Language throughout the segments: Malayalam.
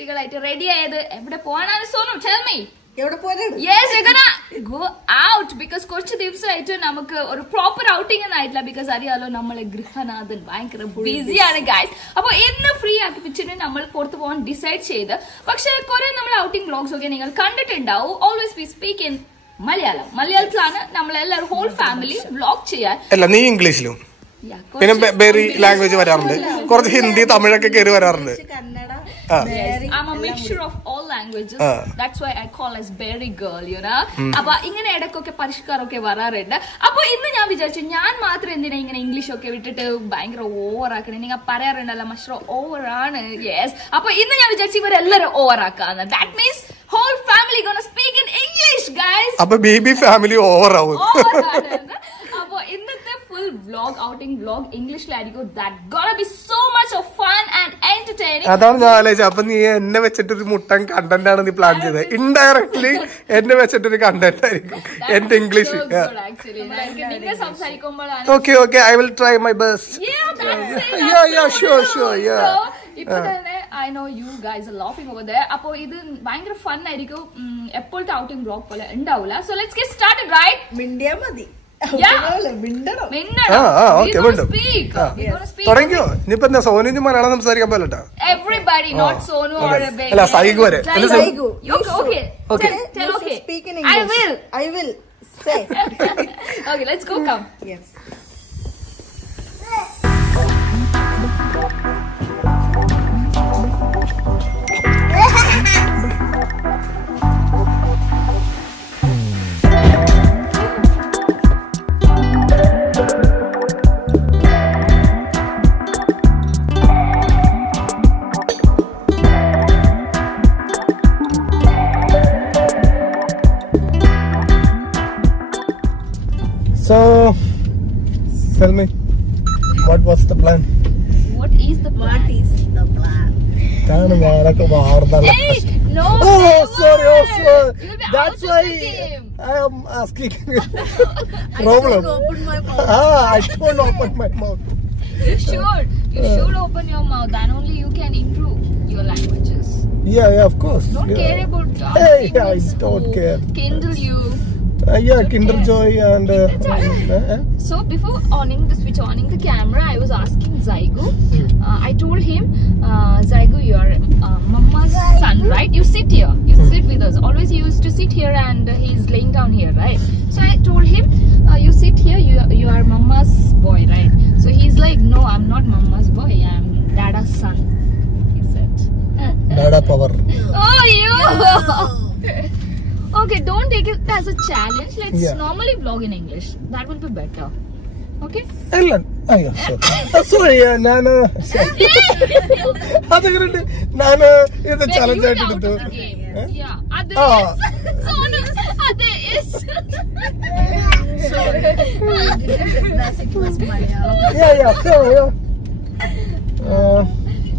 കുട്ടികളായിട്ട് റെഡി ആയത് എവിടെ പോകാനാണ് Sonu? Tell me. Yes, we're gonna go out because കുറച്ച് ദിവസമായിട്ട് നമുക്ക് ഒരു പ്രോപ്പർ ഔട്ടിംഗ് ഒന്നും ആയിട്ടില്ല. ബിക്കോസ് അറിയാലോ നമ്മളെ ഗൃഹനാഥൻ ഭയങ്കര ബിസിയാണ് ഗൈസ്. അപ്പൊ ഇന്ന് ഫ്രീ ആക്കി വെച്ചിട്ട് നമ്മൾ പുറത്ത് പോകാൻ ഡിസൈഡ് ചെയ്ത്. പക്ഷെ കുറെ നമ്മൾ ഔട്ടിംഗ് വ്ലോഗ്സ് ഒക്കെ നിങ്ങൾ കണ്ടിട്ടുണ്ടാവും. ഓൾവേസ് വി സ്പീക്ക് ഇൻ മലയാളത്തിലാണ് നമ്മളെല്ലാവരും ഹോൾ ഫാമിലി വ്ലോഗ് ചെയ്യാൻ. അല്ല, നീ ഇംഗ്ലീഷിലും പിന്നെ വേറെ ലാംഗ്വേജ് വരാറുണ്ട്, കുറച്ച് ഹിന്ദി തമിഴൊക്കെ കയറി വരാറുണ്ട്. I'm a mixture of all languages. That's why I call as berry girl, you know. അപ്പൊ ഇങ്ങനെ ഇടയ്ക്കൊക്കെ പരിഷ്കാരമൊക്കെ വരാറുണ്ട്. അപ്പൊ ഇന്ന് ഞാൻ വിചാരിച്ചു ഞാൻ മാത്രം എന്തിനാ ഇങ്ങനെ ഇംഗ്ലീഷ് ഒക്കെ വിട്ടിട്ട് ഭയങ്കര ഓവർ ആക്കണേ. നിങ്ങൾ പറയാറുണ്ടല്ലോ മഷ്റോ ഓവർ ആണ്. യെസ്, അപ്പൊ ഇന്ന് ഞാൻ വിചാരിച്ചു ഇവരെല്ലാരും over ആക്കാന്ന്. That means whole family gonna speak in English, guys. അപ്പൊ ബേബി ഫാമിലി ഓവർ ആവും. അപ്പൊ ഇന്നത്തെ ഫുൾ വ്ലോഗ് ഔട്ടിംഗ് വ്ലോഗ് ഇംഗ്ലീഷിലായിരിക്കും. That gonna be so much of fun and entertaining. അതാണ് ഞാൻ ആലോചിച്ചത്. അപ്പൊ നീ എന്നെ വെച്ചിട്ടൊരു മുട്ടൻ കണ്ടന്റ് ആണ് നീ പ്ലാൻ ചെയ്തത്. ഇൻഡയറക്ട്ലി എന്നെ വെച്ചിട്ടൊരു കണ്ടന്റ് ആയിരിക്കും എന്റെ English. Okay okay, I will try my best. ഇപ്പൊ തന്നെ I know you guys are laughing over there. അപ്പൊ ഇത് ഭയങ്കര ഫൺ ആയിരിക്കും. എപ്പോഴത്തെ ഔട്ടിംഗ് വ്ലോഗ് പോലെ ഉണ്ടാവില്ല. So let's get started, right? മിണ്ടിയാ മതി. തുടങ്ങിയോ? ഇനിയിപ്പോ എന്താ സോനു മലയാളം സംസാരിക്കാൻ പോലട്ടോ. Everybody, not Sonu or a baby. അല്ല, സൈഗു വരെ. Okay. Speak in English. I will say. Okay, let's go. Come. Yes. So, tell me, what was the plan? What is the plan? Hey, no. Oh, sorry. You'll be That's out why of the game. I am asking. Problem. I don't open my mouth. I don't open my mouth. You should open your mouth. Then only you can improve your languages. Yeah, of course. Don't care about Hey, things I don't to care. kindle you. Kinder Joy and. So before switch on the camera, I was asking Zaigu. I told him, Zaigu, you are Mama's son, right? You sit here. You sit with us. Always he used to sit here and he's laying down here, right? So I told him, you sit here. You are Mama's boy, right? So he's like, no, I'm not Mama's boy. I'm Dada's son. He said. Dada power. Oh, you. Okay, don't take it as a challenge. Let's normally vlog in English. That will be better. Okay? Sorry, Nana. Nana is a challenge. Yeah,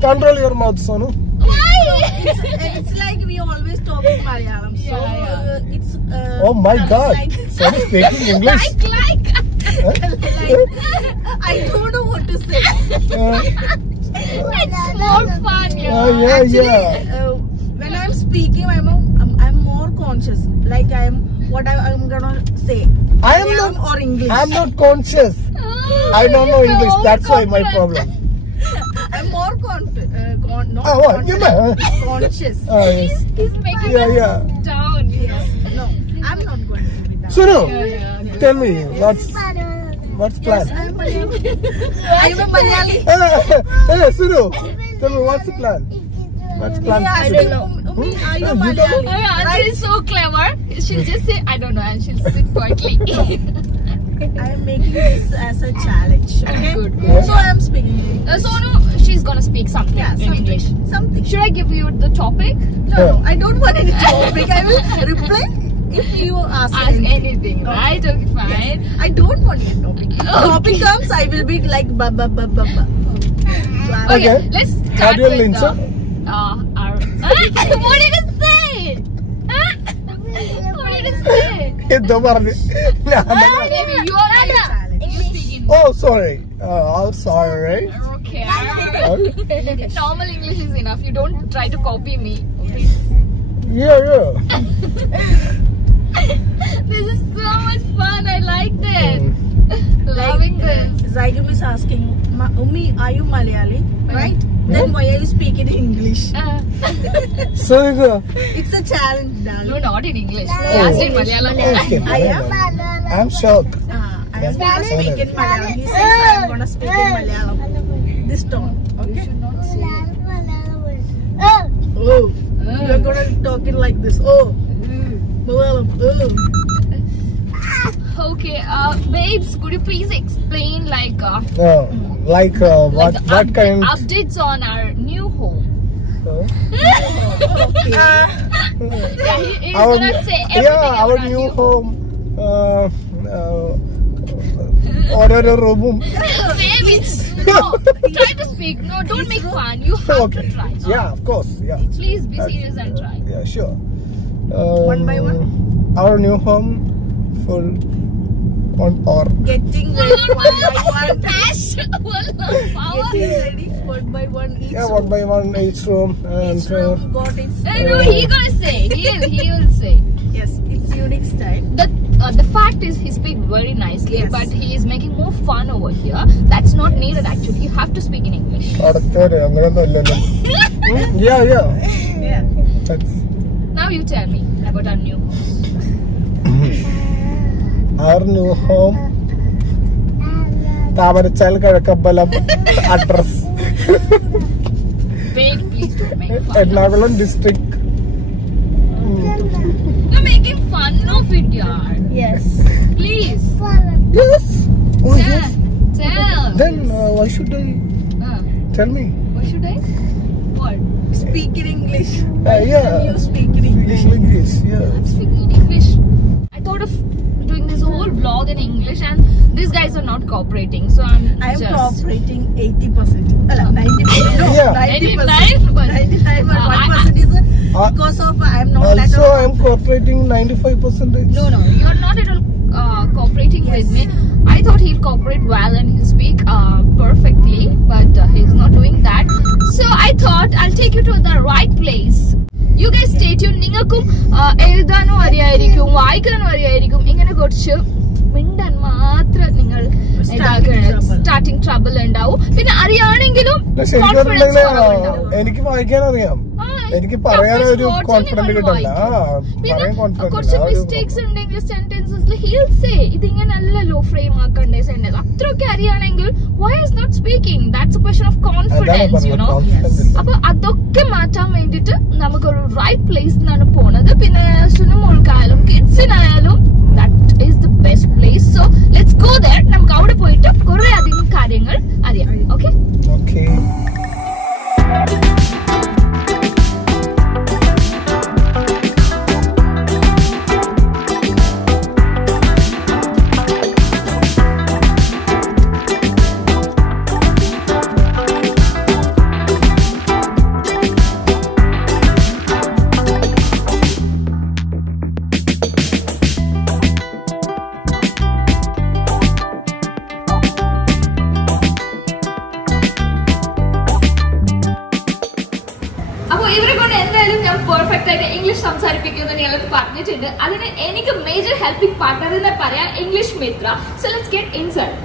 Control your mouth, Sonu. Why? It's like we always talk in Malayalam. So it's. Oh my God! Sonu speaking English. Like. I don't know what to say. It's more fun, Yeah. When I'm speaking, I'm more conscious. Like what I'm gonna say. I am not or English. I'm not conscious. I don't know English. That's why my problem. I'm more conscious. Yes. He's making us down. Yes. No, I'm not going to be down. Sunu, tell me what's plan? Yes, I'm a Malayali. Hey, Sunu, tell me what's the plan? What's plan? I don't know. Are you Malayali? Right? She's so clever. She'll just say, I don't know, and she'll sit quietly. I'm making this as a challenge. Okay? Good. So I'm speaking English. Sonu, she's gonna speak something in English. Something. Should I give you the topic? No, I don't want any topic. I will reply if you ask anything, right? Okay, fine. I don't want a topic. Topic comes, I will be like ba. Okay, let's start with Linsa? What did it say? What did it say? Ito parang. Baby, you speak in in. Oh, sorry. I'm sorry. Okay. Okay. Normal English is enough. You don't try to copy me. Okay. Yeah. This is so much fun. I like this. Loving this. Zaigum is asking, Ummi, are you Malayali? Right? Then why are you speaking English? So, It's a challenge, darling. No, not in English. I asked in Malayalam. okay. I'm shocked. I am gonna speak in Malayalam. He says I am gonna speak in Malayalam. This tone. You Okay? should not say. Oh. You are gonna talk it like this. Oh. Malayalam. Oh. Okay, babes, could you please explain like What kind? updates on our new home? Yeah, he's gonna say everything Our about new home. Order room. Say which. No, try to speak. No, don't make fun. You have Okay. to try. Yeah, of course. Yeah. Please be serious and try. Yeah, sure. One by one? Our new home, full on power. Getting ready one by one. Dash. Power. Getting ready one by one. Each Yeah, one by one each room, and Each room got its. No, he gonna say. He will say. Yes, it's unique style. The fact is he speaks very nicely, Yes. but he is making more fun over here. That's not needed actually. You have to speak in English. Yeah. Yeah. That's Now you tell me about our new home. our new home. Tamarachal Kadakabbalam address. Wait, please don't make fun. Ernakulam district. You're making fun of it, yaar. Yes. Please. Yes. Oh, yes. Tell. Then why should I tell me? What should I? What? Speak in English. Yeah. You speak in English. English. Yeah. I'm speaking in English. I thought of doing this whole vlog in English, and these guys are not cooperating, so I am just. cooperating 80%. 90%. No, Yeah. 90%. 99%. 1% is because of I am not that. Also, I am cooperating 95%. No, you're not at all cooperating with me. I thought he'll cooperate well and he'll speak perfectly, but he's not doing that. So I thought I'll take you to the right place. You guys stay tuned. നിങ്ങൾക്കും എഴുതാനും അറിയായിരിക്കും വായിക്കാനും അറിയായിരിക്കും ഇങ്ങനെ കുറച്ച് മിണ്ടാൻ മാത്രം നിങ്ങൾ സ്റ്റാർട്ടിങ് ട്രബിൾ ഉണ്ടാവും പിന്നെ അറിയാണെങ്കിലും എനിക്ക് വായിക്കാൻ അറിയാം എനിക്ക് പറയാനൊരു കോൺഫിഡന്റ് കിട്ടില്ല കുറച്ച് മിസ്റ്റേക്സ് ഉണ്ടെങ്കിൽ സെന്റൻസസിൽ ഹീൽ സേ ഇതിങ്ങനല്ലോ ഫ്രെയിം ആക്കണ്ടേ സെന്റൻസ് അത്രയൊക്കെ അറിയാണെങ്കിൽ why is not speaking that's a question of confidence you know അപ്പൊ അതൊക്കെ മാറ്റാൻ വേണ്ടിട്ട് നമുക്കൊരു റൈറ്റ് പ്ലേസിലാണ് പോണത് പിന്നെ സുനുമോൾക്കായാലും കിഡ്സിനായാലും that is the best place so let's go there നമുക്ക് അവിടെ പോയിട്ട് കുറെ അധികം കാര്യങ്ങൾ അറിയാം ഓക്കെ ഓക്കെ ഇംഗ്ലീഷ് സംസാരിപ്പിക്കുമെന്ന് നിങ്ങൾക്ക് പറഞ്ഞിട്ടുണ്ട് അതിന് എനിക്ക് മേജർ ഹെൽപ്പിംഗ് പാർട്ണർ എന്ന് പറയാം English Mithra so let's get inside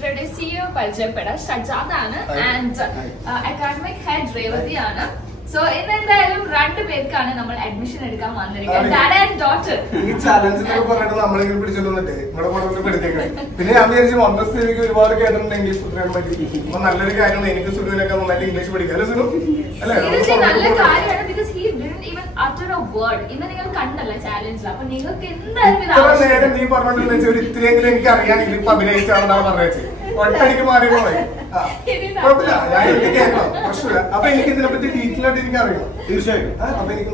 മിത്രയുടെ CEO പരിചയപ്പെടാം. ഷജാദാണ് ആൻഡ് അക്കാഡമിക് ഹെഡ് രേവതിയാണ്. സോ എന്തായാലും 2 പേർക്കാണ് നമ്മൾ അഡ്മിഷൻ എടുക്കാൻ വന്നിരിക്കുന്നത്. Dad and daughter. ഈ ചാലഞ്ചിനൊക്കെ പറഞ്ഞിട്ട് നമ്മളിങ്ങനെ പിടിച്ചോണ്ട് വന്നിട്ട് ഇവിടെ കൊണ്ടുവന്ന് പെടുത്തേക്ക്. പിന്നെ ഞാൻ വിചാരിച്ചു മന്ത്രസ്ഥിതിക്ക് ഒരുപാട് കേട്ടിട്ടുണ്ട് ഇംഗ്ലീഷ് പഠിക്കാൻ പറ്റി. അപ്പൊ നല്ലൊരു കാര്യമാണ്. എനിക്ക് സുനുവിനൊക്കെ നന്നായിട്ട് ഇംഗ്ലീഷ് പഠിക്കാം അല്ലേ സുനു? അല്ലേ? നല്ല കാര്യമാണ്. Because he didn't even utter a word. ഇന്ന് നിങ്ങൾ കണ്ടല്ല ചാലഞ്ചിൽ. അപ്പൊ നിങ്ങൾക്ക് എന്തായാലും നേരം നീ പറഞ്ഞോണ്ടെന്ന് ഇത്രയെങ്കിലും എനിക്ക് അറിയാമെങ്കിൽ ഇപ്പൊ അഭിനയിച്ചാണെന്നാണ് പറഞ്ഞത്. ഒറ്റടിക്ക് മാറിയോളെ കുഴപ്പമില്ല, ഞാൻ എനിക്ക് കേൾക്കാം, പ്രശ്നമില്ല. അപ്പൊ എനിക്ക് ഇതിനെപ്പറ്റി ഡീറ്റെയിൽ ആയിട്ട് എനിക്ക് അറിയാം തീർച്ചയായും. അപ്പൊ എനിക്ക്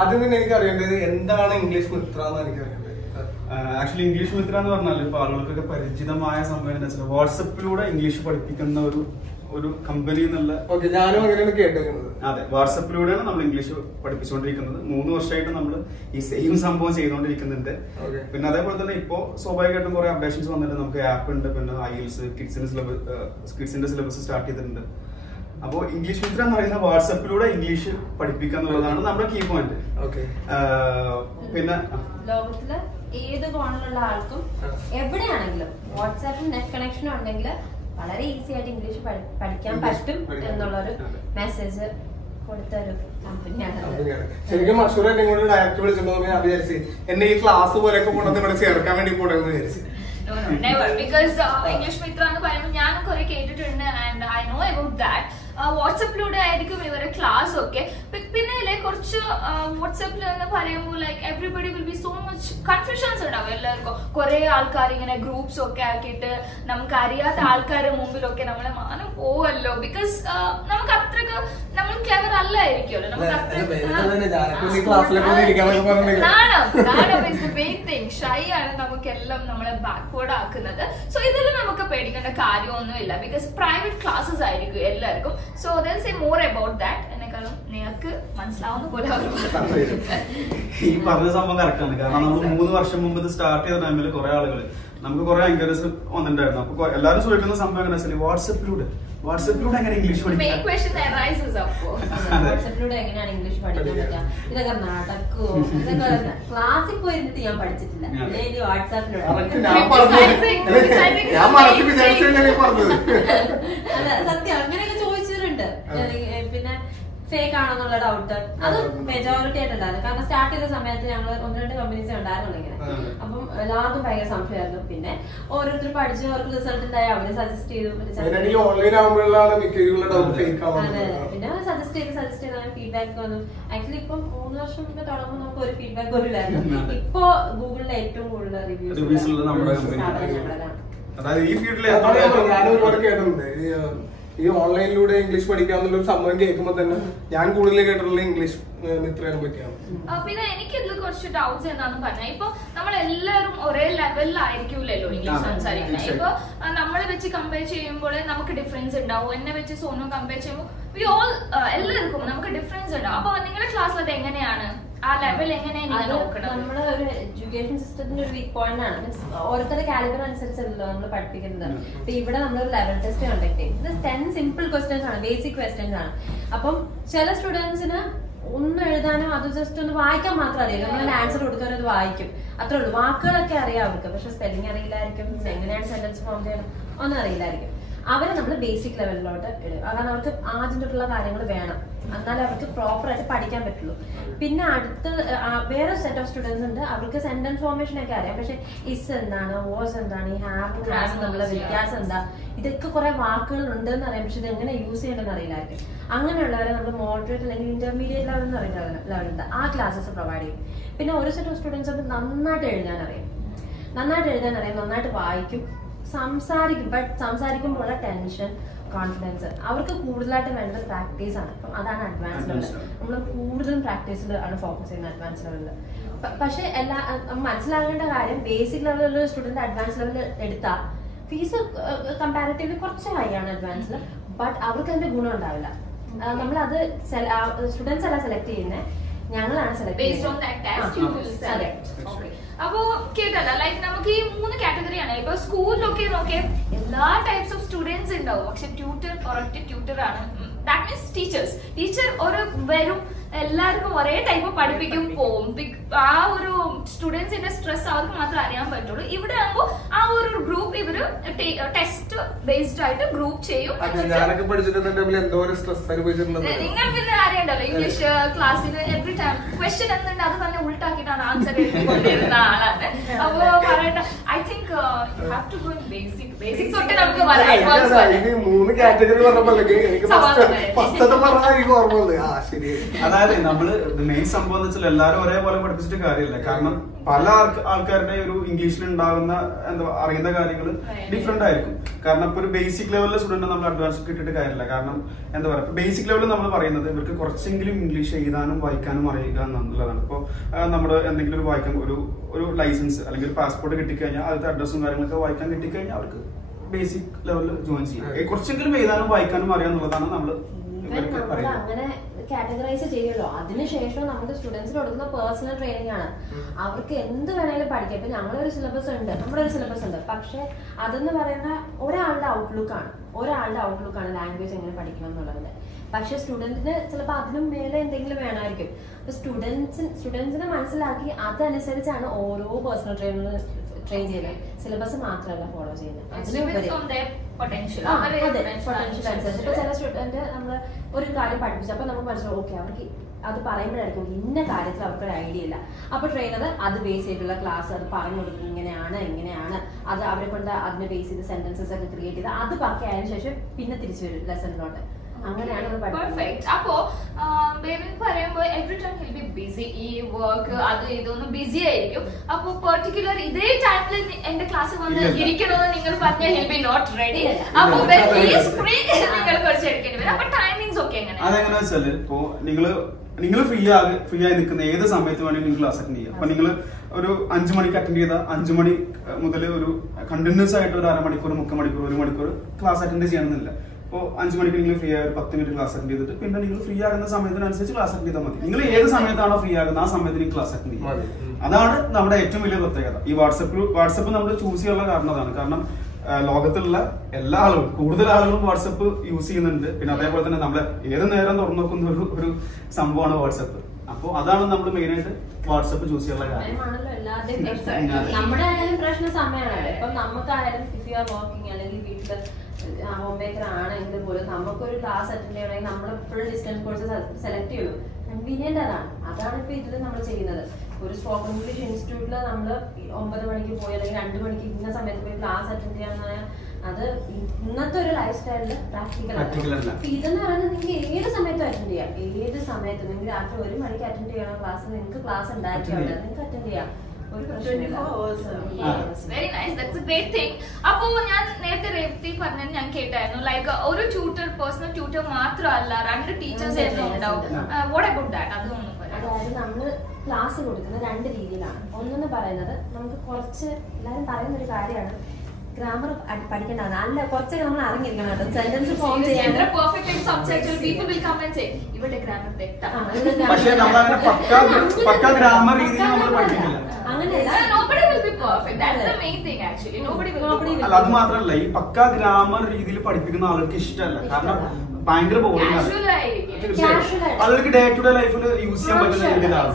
ആദ്യം തന്നെ എനിക്ക് അറിയേണ്ടത് എന്താണ് ഇംഗ്ലീഷ് മിത്ര എന്ന് എനിക്ക് അറിയേണ്ടത്. ആക്ച്വലി ഇംഗ്ലീഷ് മിത്ര എന്ന് പറഞ്ഞാൽ ഇപ്പൊ ആളുകൾക്കൊക്കെ പരിചിതമായ സംഭവം എന്താ വെച്ചാൽ വാട്സപ്പിലൂടെ ഇംഗ്ലീഷ് പഠിപ്പിക്കുന്ന ഒരു കമ്പനി എന്നുള്ള. ഞാനും അങ്ങനെയാണ് കേട്ടേക്കുന്നത്. അതെ, വാട്സപ്പിലൂടെയാണ് നമ്മൾ ഇംഗ്ലീഷ് പഠിപ്പിച്ചുകൊണ്ടിരിക്കുന്നത്. 3 വർഷമായിട്ട് നമ്മൾ ഈ സെയിം സംഭവം ചെയ്തുകൊണ്ടിരിക്കുന്നുണ്ട്. പിന്നെ അതേപോലെ തന്നെ ഇപ്പോ സ്വാഭാവികമായിട്ടും കുറെ അപ്ഡേഷൻസ് വന്നിട്ട് നമുക്ക് ആപ്പ് ഉണ്ട്. പിന്നെ IELTS കിഡ്സിന്റെ സിലബസ് സ്റ്റാർട്ട് ചെയ്തിട്ടുണ്ട്. അപ്പോ ഇംഗ്ലീഷ് മിത്ര എന്ന് പറയുന്ന വാട്സപ്പിലൂടെ ഇംഗ്ലീഷ് പഠിപ്പിക്കുക എന്നുള്ളതാണ് നമ്മുടെ കീ പോയിന്റ്. പിന്നെ ലോകത്തിലെ ഏത് കോണിലുള്ള ആൾക്കും എവിടെയാണെങ്കിലും വാട്സാപ്പിൽ നെറ്റ് കണക്ഷൻ ഉണ്ടെങ്കിൽ വളരെ ഈസി ആയിട്ട് ഇംഗ്ലീഷ് പഠിക്കാൻ പറ്റും എന്നുള്ളൊരു മെസ്സേജ് കൊടുത്തൊരു കമ്പനിയാണ്. ശരിക്കും മഷൂറായിട്ട് ഇങ്ങോട്ട് ഡയറക്റ്റ് വിളിച്ചിട്ടുണ്ടോ ഞാൻ വിചാരിച്ചു എന്നെ ഈ ക്ലാസ് പോലെയൊക്കെ കൊണ്ടുവന്ന് ഇവിടെ ചേർക്കാൻ വേണ്ടി പോണെന്ന് വിചാരിച്ചു. Never, because English Mitra എന്ന് പറയുമ്പോൾ ഞാനും കുറെ കേട്ടിട്ടുണ്ട് and I know about that. വാട്സപ്പിലൂടെ ആയിരിക്കും ഇവരെ ക്ലാസ് ഒക്കെ. പിന്നെ കുറച്ച് വാട്സപ്പിൽ എന്ന് പറയുമ്പോൾ like everybody will be so much confusions ഉണ്ടാവും എല്ലാവർക്കും. കുറെ ആൾക്കാർ ഇങ്ങനെ ഗ്രൂപ്പ്സ് ഒക്കെ ആക്കിയിട്ട് നമുക്ക് അറിയാത്ത ആൾക്കാരുടെ മുമ്പിലൊക്കെ നമ്മളെ മാനം പോവല്ലോ. ബിക്കോസ് നമുക്ക് അത്രക്ക് നമ്മൾ ക്ലെവർ അല്ലായിരിക്കുമല്ലോ. നമുക്ക് ഷൈ ആണ് നമുക്കെല്ലാം നമ്മളെ ബാക്ക്വേർഡ് ആക്കുന്നത്. സോ ഇതെല്ലാം നമുക്ക് പേടിക്കേണ്ട കാര്യമൊന്നുമില്ല. ബിക്കോസ് പ്രൈവറ്റ് ക്ലാസ്സസ് ആയിരിക്കും എല്ലാവർക്കും. So they'll say more about that. എന്നെക്കാളും നിങ്ങൾക്ക് മനസ്സിലാവുന്ന പോലെ ഈ പറഞ്ഞ സംഭവം കറക്റ്റ് ആണ്. കാരണം നമ്മൾ 3 വർഷം മുമ്പ് ഇത് സ്റ്റാർട്ട് ചെയ്ത ടൈമിൽ കുറെ ആളുകൾ നമുക്ക് കുറെ എൻക്വയറീസ് വന്നിട്ടുണ്ടായിരുന്നു. അപ്പൊ എല്ലാവരും ചോദിക്കുന്ന സംഭവം എങ്ങനെ വെച്ചാൽ വാട്സപ്പിലൂടെ എങ്ങനെ ഇംഗ്ലീഷ് പഠിക്കാം, വാട്സപ്പിലൂടെ എങ്ങനെയാണ് ഇംഗ്ലീഷ് പഠിക്കാൻ പറ്റുക, ഇതൊക്കെ നടക്കുമോ, ഇതൊക്കെ ക്ലാസ്സിൽ പോയിരുന്നിട്ട് ഞാൻ പഠിച്ചിട്ടില്ല. വാട്സാപ്പിലൂടെ അല്ല സത്യം അങ്ങനെയൊക്കെ ചോദിച്ചിട്ടുണ്ട്. പിന്നെ ഫേക്ക് ആണെന്നുള്ള ഡൗട്ട് അത് മെജോറിറ്റി ആയിട്ടുണ്ടായിരുന്നു. കാരണം സ്റ്റാർട്ട് ചെയ്ത സമയത്ത് ഞങ്ങൾ 1-2 കമ്പനീസ് ഉണ്ടായിരുന്നു ഇങ്ങനെ. അപ്പം എല്ലാവർക്കും ഭയങ്കര സംശയമായിരുന്നു. പിന്നെ ഓരോരുത്തർ പഠിച്ചു അവർക്ക് റിസൾട്ട് ഉണ്ടായി അവര് സജസ്റ്റ് ചെയ്തു. പിന്നെ സജസ്റ്റ് ചെയ്ത് ഫീഡ്ബാക്ക് വന്നു. ആക്ച്വലി ഇപ്പം 3 വർഷം മുമ്പ് തുടങ്ങുമ്പോൾ നമുക്ക് ഒരു ഫീഡ്ബാക്ക് പോലും ഇല്ലായിരുന്നു. ഇപ്പൊ ഗൂഗിളിലെ ഏറ്റവും കൂടുതൽ റിവ്യൂസ് ഈ ഓൺലൈനിലൂടെ ഇംഗ്ലീഷ് പഠിക്കാന്നുള്ളൊരു സംഭവം കേൾക്കുമ്പോ തന്നെ ഞാൻ കൂടുതൽ കേട്ടിട്ടുള്ള ഇംഗ്ലീഷ് മിത്രയെ പറ്റിയാണ്. പിന്നെ എനിക്ക് ഇതിൽ കുറച്ച് ഡൗട്ട്സ് എന്താന്ന് പറഞ്ഞാൽ ഇപ്പൊ നമ്മൾ എല്ലാവരും ഒരേ ലെവലിലായിരിക്കൂലല്ലോ ഇംഗ്ലീഷ് സംസാരിക്കുന്നത്. ഇപ്പൊ നമ്മളെ വെച്ച് കമ്പയർ ചെയ്യുമ്പോൾ നമുക്ക് ഡിഫറൻസ് ഉണ്ടാവും. എന്നെ വെച്ച് സോനു കമ്പയർ ചെയ്യുമ്പോൾ എല്ലാവർക്കും നമുക്ക് ഡിഫറൻസ് ഉണ്ടാവും. അപ്പൊ നിങ്ങളുടെ ക്ലാസ്സിൽ അത് എങ്ങനെയാണ്? ആ ലെവൽ എങ്ങനെയാണ് നോക്കണം? നമ്മുടെ ഒരു എഡ്യൂക്കേഷൻ സിസ്റ്റത്തിന്റെ ഒരു വീക്ക് പോയിന്റ് ആണ്. മീൻസ് ഓരോരുത്തരുടെ കാലിബർ അനുസരിച്ചല്ലോ നമ്മൾ പഠിപ്പിക്കുന്നത്. ഇപ്പൊ ഇവിടെ നമ്മളൊരു ലെവൽ ടെസ്റ്റ് കണ്ടക്ട് ചെയ്യും. ഇത് 10 സിമ്പിൾ ക്വസ്റ്റ്യൻസ് ആണ്, ബേസിക് ക്വസ്റ്റ്യൻസ് ആണ്. അപ്പം ചില സ്റ്റുഡൻസിന് ഒന്ന് എഴുതാനോ അത് ജസ്റ്റ് ഒന്ന് വായിക്കാൻ മാത്രം അറിയില്ല. നമ്മൾ ആൻസർ കൊടുക്കാനോ അത് വായിക്കും, അത്രേ ഉള്ളൂ. വാക്കുകളൊക്കെ അറിയാം അവർക്ക്, പക്ഷെ സ്പെല്ലിംഗ് അറിയില്ലായിരിക്കും, എങ്ങനെയാണ് സെന്റൻസ് ഫോം ചെയ്യണം ഒന്നും അറിയില്ലായിരിക്കും. അവരെ നമ്മൾ ബേസിക് ലെവലിലോട്ട് ഇടുക. കാരണം അവർക്ക് ആദ്യം തൊട്ടുള്ള കാര്യങ്ങൾ വേണം, എന്നാലേ അവർക്ക് പ്രോപ്പർ ആയിട്ട് പഠിക്കാൻ പറ്റുള്ളൂ. പിന്നെ അടുത്ത വേറെ സെറ്റ് ഓഫ് സ്റ്റുഡൻസ് ഉണ്ട്, അവർക്ക് സെന്റൻസ് ഫോർമേഷൻ ഒക്കെ അറിയാം, പക്ഷെ ഇസ് എന്താണ്, വാസ് എന്താണ്, ഈ ഹാവ് ക്ലാസ് തമ്മിലുള്ള വ്യത്യാസം എന്താ, ഇതൊക്കെ കുറെ വാക്കുകൾ ഉണ്ടെന്ന് അറിയാം, പക്ഷെ ഇത് എങ്ങനെ യൂസ് ചെയ്യണമെന്ന് അറിയില്ലായിരിക്കും. അങ്ങനെയുള്ളവരെ നമ്മൾ മോഡറേറ്റ് അല്ലെങ്കിൽ ഇന്റർമീഡിയറ്റ് ലെവൽ എന്ന് പറയുന്ന ലെവലുണ്ട്, ആ ക്ലാസ്സസ് പ്രൊവൈഡ് ചെയ്യും. പിന്നെ ഒരു സെറ്റ് ഓഫ് സ്റ്റുഡൻസ് ഒക്കെ നന്നായിട്ട് എഴുതാൻ അറിയാം, നന്നായിട്ട് വായിക്കും, സംസാരിക്കും. ബട്ട് സംസാരിക്കുമ്പോഴുള്ള ടെൻഷൻ, കോൺഫിഡൻസ് അവർക്ക് കൂടുതലായിട്ട് വേണ്ടത് പ്രാക്ടീസ് ആണ്. അപ്പം അതാണ് അഡ്വാൻസ് ലെവൽ. നമ്മൾ കൂടുതലും പ്രാക്ടീസിൽ ആണ് ഫോക്കസ് ചെയ്യുന്നത് അഡ്വാൻസ് ലെവലിൽ. പക്ഷെ മനസ്സിലാകേണ്ട കാര്യം, ബേസിക് ലെവലിലുള്ള സ്റ്റുഡന്റ് അഡ്വാൻസ് ലെവലിൽ എടുത്താൽ ഫീസ് കമ്പാരിറ്റീവ്ലി കുറച്ച് ഹൈ ആണ് അഡ്വാൻസിൽ. ബട്ട് അവർക്ക് അതിന്റെ ഗുണം ഉണ്ടാവില്ല. നമ്മളത് സ്റ്റുഡൻസ് അല്ല സെലക്ട് ചെയ്യുന്നത്, ഞങ്ങളാണ് സെലക്ട് ചെയ്യുന്നത്. അപ്പോ കേട്ടല്ല, ലൈക്ക് നമുക്ക് ഈ 3 കാറ്റഗറിയാണ്. ഇപ്പൊ സ്കൂളിലൊക്കെ നോക്കിയാൽ എല്ലാ ടൈപ്സ് ഓഫ് സ്റ്റുഡൻസ് ഉണ്ടാവും, പക്ഷെ ട്യൂട്ടർ ഒരൊറ്റ ട്യൂട്ടർ ആണ്. ദാറ്റ് മീൻസ് ടീച്ചർ ഒരു വരും, എല്ലാവർക്കും ഒരേ ടൈപ്പ് പഠിപ്പിക്കും പോവും. ആ ഒരു സ്റ്റുഡൻസിന്റെ സ്ട്രെസ് അവർക്ക് മാത്രമേ അറിയാൻ പറ്റുള്ളൂ. ഇവിടെ ആകുമ്പോൾ ആ ഒരു ഗ്രൂപ്പ് ഇവര് ടെസ്റ്റ് ബേസ്ഡ് ആയിട്ട് ഗ്രൂപ്പ് ചെയ്യും. ഞാനൊക്കെ പഠിച്ചിട്ടുണ്ടെങ്കിൽ എന്തോരം സ്ട്രെസ് അനുഭവിച്ചിട്ടുള്ളത്. നിങ്ങൾ പിന്നെ അറിയണ്ടല്ലോ ഇംഗ്ലീഷ് ക്ലാസ്സിൽ എവറി ടൈം ക്വസ്റ്റ്യൻ എന്തുണ്ട് അത് തന്നെ ഉൾട്ടാക്കിയിട്ടാണ് ആൻസർ എഴുതിക്കൊണ്ടിരുന്ന ആളാണ്. അപ്പൊ പറയണ്ട, I think you have to go basic തൊട്ട് നമുക്ക് മൂന്ന് കാറ്റഗറി പറഞ്ഞപ്പോൾ എനിക്ക് ഫസ്റ്റത്തെ പറഞ്ഞാൽ എനിക്ക് ഓർമ്മ വന്നത്. ആ ശരി. അതായത് നമ്മള് മെയിൻ സംഭവം എന്ന് വെച്ചാൽ എല്ലാവരും ഒരേപോലെ പഠിപ്പിച്ചിട്ട് കാര്യമില്ല. കാരണം പല ആൾക്കാരുടെ ഒരു ഇംഗ്ലീഷിൽ ഉണ്ടാകുന്ന എന്താ അറിയുന്ന കാര്യങ്ങൾ ഡിഫറെന്റ് ആയിരിക്കും. കാരണം ഇപ്പൊ ഒരു ബേസിക് ലെവലിലെ സ്റ്റുഡന്റ് നമ്മൾ അഡ്വാൻസ് കിട്ടിയിട്ട് കാര്യമില്ല. കാരണം എന്താ പറയുക, ബേസിക് ലെവലിൽ നമ്മൾ പറയുന്നത് ഇവർക്ക് കുറച്ചെങ്കിലും ഇംഗ്ലീഷ് എഴുതാനും വായിക്കാനും അറിയുക എന്നുള്ളതാണ്. ഇപ്പോൾ നമ്മുടെ എന്തെങ്കിലും ഒരു വായിക്കാൻ ഒരു ലൈസൻസ് അല്ലെങ്കിൽ ഒരു പാസ്പോർട്ട് കിട്ടിക്കഴിഞ്ഞാൽ അതിന്റെ അഡ്രസ്സും കാര്യങ്ങളൊക്കെ വായിക്കാൻ കിട്ടിക്കഴിഞ്ഞാൽ അവർക്ക് ബേസിക് ലെവലിൽ ജോയിൻ ചെയ്യാം. കുറച്ചെങ്കിലും എഴുതാനും വായിക്കാനും അറിയാന്നുള്ളതാണ് നമ്മൾ അങ്ങനെ കാറ്റഗറൈസ് ചെയ്യുമല്ലോ. അതിനുശേഷം നമ്മുടെ സ്റ്റുഡൻസിന് കൊടുക്കുന്ന പേഴ്സണൽ ട്രെയിനിങ് ആണ്. അവർക്ക് എന്ത് വേണേലും പഠിക്കാം. ഇപ്പൊ നമ്മുടെ ഒരു സിലബസ് ഉണ്ട്. പക്ഷെ അതെന്ന് പറയുന്ന ഒരാളുടെ ഔട്ട്ലുക്കാണ് ലാംഗ്വേജ് എങ്ങനെ പഠിക്കണം എന്നുള്ളത്. പക്ഷെ സ്റ്റുഡന്റിന് ചിലപ്പോൾ അതിനും മേലെ എന്തെങ്കിലും വേണമായിരിക്കും. അപ്പൊ സ്റ്റുഡൻസിനെ മനസ്സിലാക്കി അതനുസരിച്ചാണ് ഓരോ പേഴ്സണൽ ട്രെയിൻ ചെയ്യുന്നത്. സിലബസ് മാത്രമല്ല ഫോളോ ചെയ്യുന്നത്. പൊട്ടൻഷ്യൽ അനുസരിച്ച് ഇപ്പൊ ചില സ്റ്റുഡന്റ് നമ്മൾ ഒരു കാര്യം പഠിപ്പിച്ചു, അപ്പൊ നമുക്ക് മനസ്സിലാവും ഓക്കെ അവർക്ക് അത് പറയുമ്പോഴായിരിക്കും ഇന്ന കാര്യത്തിൽ അവർക്കൊരു ഐഡിയ ഇല്ല. അപ്പൊ ട്രെയിനർ അത് ബേസ് ചെയ്തിട്ടുള്ള ക്ലാസ് അത് പറഞ്ഞു കൊടുക്കും, ഇങ്ങനെയാണ് അത് അവരെ കൊണ്ട് അതിനെ ബേസ് ചെയ്ത് സെന്റൻസസ് ഒക്കെ ക്രിയേറ്റ് ചെയ്ത് അത് പക്ക ആയതിനു ശേഷം പിന്നെ തിരിച്ചു വരും ലെസണിലോട്ട്. അങ്ങനെയാണ് പെർഫെക്റ്റ്. അപ്പോ ബേബി പറയുമ്പോൾ every time will be BC. ഈ വർക്ക് അത് ഇതൊന്നും ബിസി ആയിരിക്കും. അപ്പൊ പെർട്ടിക്കുലർ ഇതേ ടൈമിൽ എന്റെ ക്ലാസ് വന്ന് ഇരിക്കണമെന്ന് നിങ്ങൾ പറഞ്ഞാൽ ഹിൽ ബി നോട്ട് റെഡി. അപ്പൊ ഫ്രീ നിങ്ങൾ കുറച്ച് എടുക്കേണ്ടി വരും. അപ്പൊ ടൈമിങ്സ് ഒക്കെ എങ്ങനെ? അതെങ്ങനെ വെച്ചാല് ഇപ്പോ നിങ്ങൾ ഫ്രീ ആയി നിൽക്കുന്ന ഏത് സമയത്ത് വേണമെങ്കിൽ നിങ്ങൾ ക്ലാസ് അറ്റൻഡ് ചെയ്യാം. അപ്പൊ നിങ്ങൾ ഒരു 5 മണിക്ക് അറ്റൻഡ് ചെയ്ത 5 മണി മുതൽ ഒരു കണ്ടിന്യൂസ് ആയിട്ട് ഒരു അരമണിക്കൂർ 3 മണിക്കൂർ 1 മണിക്കൂർ ക്ലാസ് അറ്റൻഡ് ചെയ്യണമെന്നില്ല. ഇപ്പോൾ 5 മണിക്ക് നിങ്ങൾ ഫ്രീ ആയ ഒരു 10 മിനിറ്റ് ക്ലാസ് അറ്റൻഡ് ചെയ്തിട്ട് പിന്നെ നിങ്ങൾ ഫ്രീ ആകുന്ന സമയത്തിനനുസരിച്ച് ക്ലാസ് അറ്റൻഡ് ചെയ്താൽ മതി. നിങ്ങൾ ഏത് സമയത്താണോ ഫ്രീ ആകുന്നത് ആ സമയത്ത് നിങ്ങൾ ക്ലാസ് അറ്റൻഡ് ചെയ്യും. അതാണ് നമ്മുടെ ഏറ്റവും വലിയ പ്രത്യേകത. ഈ വാട്സപ്പ് നമ്മൾ ചൂസ് ചെയ്യാനുള്ള കാരണം അതാണ്. കാരണം ലോകത്തിലുള്ള എല്ലാ ആളുകളും കൂടുതൽ ആളുകളും വാട്സപ്പ് യൂസ് ചെയ്യുന്നുണ്ട്. പിന്നെ അതേപോലെ തന്നെ നമ്മളെ ഏത് നേരം തുറന്നു നോക്കുന്ന ഒരു സംഭവമാണ് വാട്സപ്പ്. അപ്പോൾ അതാണ് നമ്മൾ മെയിൻ ആയിട്ട് വാട്സപ്പ് ചൂസ് ചെയ്യാനുള്ള കാര്യം. നമ്മുടെ ആയാലും പ്രശ്ന സമയമാണ്. ഇപ്പൊ നമുക്കായാലും ഇഫ് യു ആർ വർക്കിംഗ് അല്ലെങ്കിൽ വീട്ടില് ഹോം മേക്കർ ആണെങ്കിൽ പോലും നമുക്കൊരു ക്ലാസ് അറ്റൻഡ് ചെയ്യണമെങ്കിൽ നമ്മളെപ്പോഴും ഡിസ്റ്റൻസ് കോഴ്സ് സെലക്ട് ചെയ്യുള്ളൂ. കൺവീനിയന്റ് അതാണ് ഇപ്പൊ ഇതിൽ നമ്മൾ ചെയ്യുന്നത്. ഒരു സ്പോക്കൺ ഇംഗ്ലീഷ് ഇൻസ്റ്റിറ്റ്യൂട്ടിൽ നമ്മൾ 9 മണിക്ക് പോയി അല്ലെങ്കിൽ 2 മണിക്ക് ഇന്ന സമയത്ത് പോയി ക്ലാസ് അറ്റൻഡ് ചെയ്യാന്ന് പറഞ്ഞാൽ അത് ഇന്നത്തെ ഒരു ലൈഫ് സ്റ്റൈലില് പ്രാക്ടിക്കലാണ്. ഇതെന്ന് പറയുന്നത് നിങ്ങൾക്ക് ഏത് സമയത്തും അറ്റൻഡ് ചെയ്യാം. ഏത് സമയത്തും നിങ്ങൾ രാത്രി 1 മണിക്ക് അറ്റൻഡ് ചെയ്യണ ക്ലാസ് നിങ്ങൾക്ക് ക്ലാസ് ഉണ്ടാക്കിയുണ്ട് നിങ്ങൾക്ക് അറ്റൻഡ് ചെയ്യാം. Very nice, that's A great thing. അപ്പോ ഞാൻ നേരത്തെ രേവതി പറഞ്ഞത് ഞാൻ കേട്ടായിരുന്നു, ലൈക്ക് ഒരു ട്യൂട്ടർ പേഴ്സണൽ ട്യൂട്ടർ മാത്രമല്ല 2 ടീച്ചേഴ്സ് ഉണ്ടാവും. What about that? അതൊന്നും അതായത് നമ്മള് ക്ലാസ് കൊടുക്കുന്നത് 2 രീതിയിലാണ്. ഒന്നെന്ന് പറയുന്നത് നമുക്ക് കുറച്ച് എല്ലാവരും പറയുന്ന ഒരു കാര്യമാണ് ഗ്രാമർ പഠിക്കേണ്ടതാണ്. അല്ല കുറച്ചൊക്കെ നമ്മൾ അറിഞ്ഞിരിക്കണം. സെന്റൻസ് ഫോം ചെയ്യാൻ അത് മാത്രല്ല ഈ പക്കാ ഗ്രാമർ രീതിയിൽ പഠിപ്പിക്കുന്ന ആൾക്ക് ഇഷ്ടമല്ല. കാരണം ഭയങ്കര ബോറിംഗ് ആണ്. ആളുകൾക്ക് ഡേ ടു ഡേ ലൈഫിൽ യൂസ് ചെയ്യാൻ പറ്റുന്ന രീതിയിലാണ്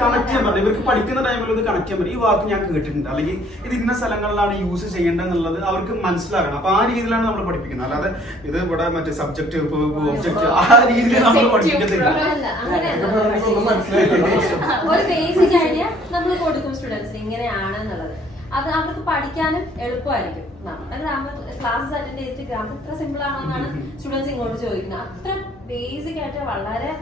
കണക്ട് ചെയ്യാൻ പറ്റും. ഇവർക്ക് പഠിക്കുന്ന ടൈമിൽ ഇത് കണക്ട് ചെയ്യാൻ പറ്റും. ഈ വാക്ക് ഞാൻ കേട്ടിട്ടുണ്ട് അല്ലെങ്കിൽ ഇത് ഇന്ന സ്ഥലങ്ങളിലാണ് യൂസ് ചെയ്യേണ്ടതെന്നുള്ളത് അവർക്ക് മനസ്സിലാക്കണം. അപ്പൊ ആ രീതിയിലാണ് നമ്മൾ പഠിപ്പിക്കുന്നത്. അല്ലാതെ ഇത് ഇവിടെ മറ്റേ സബ്ജക്ട് ഒബ്ജക്ട് ആ രീതിയിൽ നമ്മൾ പഠിപ്പിക്കത്തില്ല. ഒരു ബേസിക് ഐഡിയ നമ്മൾ കൊടുക്കും സ്റ്റുഡൻസിന് ഇങ്ങനെയാണെന്നുള്ളത്. അത് അവർക്ക് പഠിക്കാനും എളുപ്പമായിരിക്കും. നമ്മുടെ ഗ്രാമർ ക്ലാസ്സസ് അറ്റൻഡ് ചെയ്തിട്ട് ഗ്രാമർ ഇത്ര സിമ്പിൾ ആണോ എന്നാണ് സ്റ്റുഡൻസ് ഇങ്ങോട്ട് ചോദിക്കുന്നത്. അത്ര ബേസിക് ആയിട്ട് വളരെ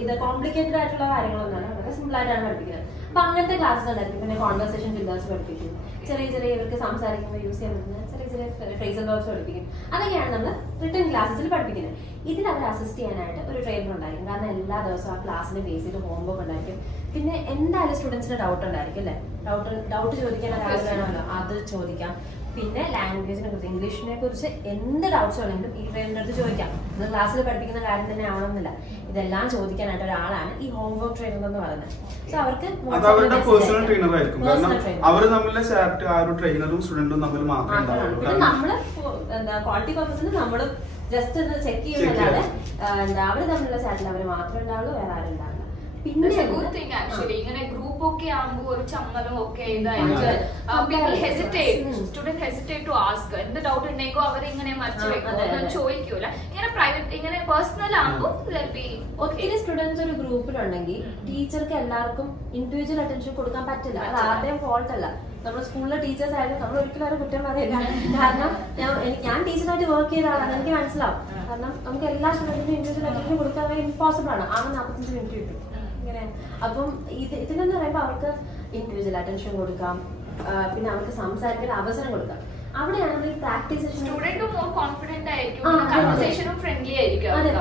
ഇത് കോംപ്ലിക്കേറ്റഡ് ആയിട്ടുള്ള കാര്യങ്ങളൊന്നുമല്ല, വളരെ സിമ്പിൾ ആയിട്ടാണ് പഠിപ്പിക്കുന്നത്. അപ്പൊ അങ്ങനത്തെ ക്ലാസ്സസ് ഉണ്ടായിരിക്കും. പിന്നെ കോൺവെർസേഷൻ ഫില്ലേഴ്സ് പഠിപ്പിക്കും. ചെറിയ ഇവർക്ക് സംസാരിക്കുമ്പോൾ യൂസ് ചെയ്യാൻ പറ്റുന്ന ചെറിയ ഫ്രേസൽ വേർഡ്സ് പഠിപ്പിക്കും. അതൊക്കെയാണ് നമ്മൾ റിട്ടേൺ ക്ലാസ്സസിൽ പഠിപ്പിക്കുന്നത്. ഇതിൽ അവർ അസിസ്റ്റ് ചെയ്യാനായിട്ട് ഒരു ട്രെയിനർ ഉണ്ടായിരിക്കും. കാരണം എല്ലാ ദിവസവും ആ ക്ലാസ്സിന് ബേസ് ചെയ്ത് ഹോംവർക്ക് ഉണ്ടായിരിക്കും. പിന്നെ എന്തായാലും സ്റ്റുഡൻസിന് ഡൗട്ട് ഉണ്ടായിരിക്കും അല്ലേ? ഡൗട്ട് ചോദിക്കാൻ കാര്യം വേണമല്ലോ, അത് ചോദിക്കാം. പിന്നെ ലാംഗ്വേജിനെ കുറിച്ച് ഇംഗ്ലീഷിനെ കുറിച്ച് എന്ത് ഡൗട്ട്സ് വേണമെങ്കിലും ഈ ട്രെയിനറിന്റെ അടുത്ത് ചോദിക്കാം. അത് ക്ലാസ്സിൽ പഠിപ്പിക്കുന്ന കാര്യം തന്നെ ആവണമെന്നില്ല. ഇതെല്ലാം ചോദിക്കാനായിട്ട് ഒരാളാണ് ഈ ഹോംവർക്ക് ട്രെയിനർ എന്ന് പറയുന്നത്. സോ അവർക്ക് പേഴ്സണൽ ട്രെയിനർ ആയിരിക്കും. കാരണം അവർ തമ്മിലെ ആ ഒരു ട്രെയിനറും സ്റ്റുഡന്റും തമ്മിൽ മാത്രമേ ഉണ്ടാവുള്ളൂ. പിന്നെ നമ്മള് എന്താ ക്വാളിറ്റി പർപ്പസിന് നമ്മളും ജസ്റ്റ് ഒന്ന് ചെക്ക് ചെയ്യുന്നല്ലാതെ എന്താ അവര് തമ്മിലുള്ള ചാറ്റിൽ അവര് മാത്രമേ ഉണ്ടാവുള്ളൂ, വേറെ ആരും ഉണ്ടാവില്ല. പിന്നെ ഇങ്ങനെ ഗ്രൂപ്പ് ഒക്കെ ആകുമ്പോൾ ഒരു ചമ്മലും ഒക്കെ ഇതായിട്ട് സ്റ്റുഡന്റ് ഹെസിറ്റേറ്റ് ടു ആസ്ക് എന്ത് ഡൗട്ട് ഉണ്ടെങ്കിൽ അവരിങ്ങനെ മറിച്ച് വെക്കും, ചോദിക്കൂല. ഇങ്ങനെ പ്രൈവറ്റ് ഇങ്ങനെ പേഴ്സണൽ ആകുമ്പോൾ ഒത്തിരി സ്റ്റുഡൻസ് ഒരു ഗ്രൂപ്പിലുണ്ടെങ്കിൽ ടീച്ചർക്ക് എല്ലാവർക്കും ഇൻഡിവിജ്വൽ അറ്റൻഷൻ കൊടുക്കാൻ പറ്റില്ല. അത് ആരുടെയും ഫോൾട്ട് അല്ല. നമ്മുടെ സ്കൂളിലെ ടീച്ചേഴ്സ് ആയാലും നമ്മൾ ഒരിക്കലും അവരെ കുറ്റം പറയില്ല. കാരണം ഞാൻ ടീച്ചറായിട്ട് വർക്ക് ചെയ്ത ആളാണ്, എനിക്ക് മനസ്സിലാവും. കാരണം നമുക്ക് എല്ലാ സ്റ്റുഡൻറ്റിനും ഇൻഡിവിജ്വൽ അറ്റൻഷൻ കൊടുക്കാൻ ഇമ്പോസിബിൾ ആണ്. 45 മിനിറ്റ് കിട്ടും ഇങ്ങനെ. അപ്പം ഇതിലെന്ന് പറയുമ്പോൾ അവർക്ക് ഇൻഡിവിജ്വൽ അറ്റൻഷൻ കൊടുക്കാം, പിന്നെ അവർക്ക് സംസാരിക്കാൻ അവസരം കൊടുക്കാം. അവിടെയാണ് ഈ പ്രാക്ടീസ്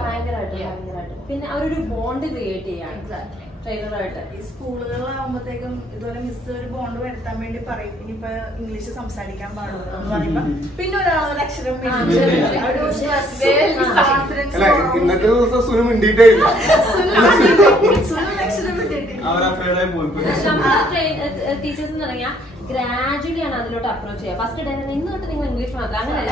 ഭയങ്കരമായിട്ട് പിന്നെ അവരൊരു ബോണ്ട് ക്രിയേറ്റ് ചെയ്യാൻ ട്രെയിനറായിട്ട്. ഈ സ്കൂളുകളിലാവുമ്പോഴത്തേക്കും ഇതുപോലെ മിസ് ഒരു ബോണ്ട് വരുത്താൻ വേണ്ടി പറയും, ഇനിയിപ്പോ ഇംഗ്ലീഷ് സംസാരിക്കാൻ പാടുള്ളൂ എന്ന് പറയുമ്പോ പിന്നെ ഒരാളൊരു അക്ഷരം ഇന്നത്തെ ദിവസം സുനം മിണ്ടിയിട്ടേ ഇല്ല. ടീച്ചേഴ്സ് തുടങ്ങിയാൽ ഗ്രാജുവലി ആണ് അതിലോട്ട് അപ്രോച്ച് ചെയ്യുക. ഫസ്റ്റ് ഡേ ഇന്ന് തൊട്ട് നിങ്ങൾ ഇംഗ്ലീഷ് മാത്രം അങ്ങനെയല്ല,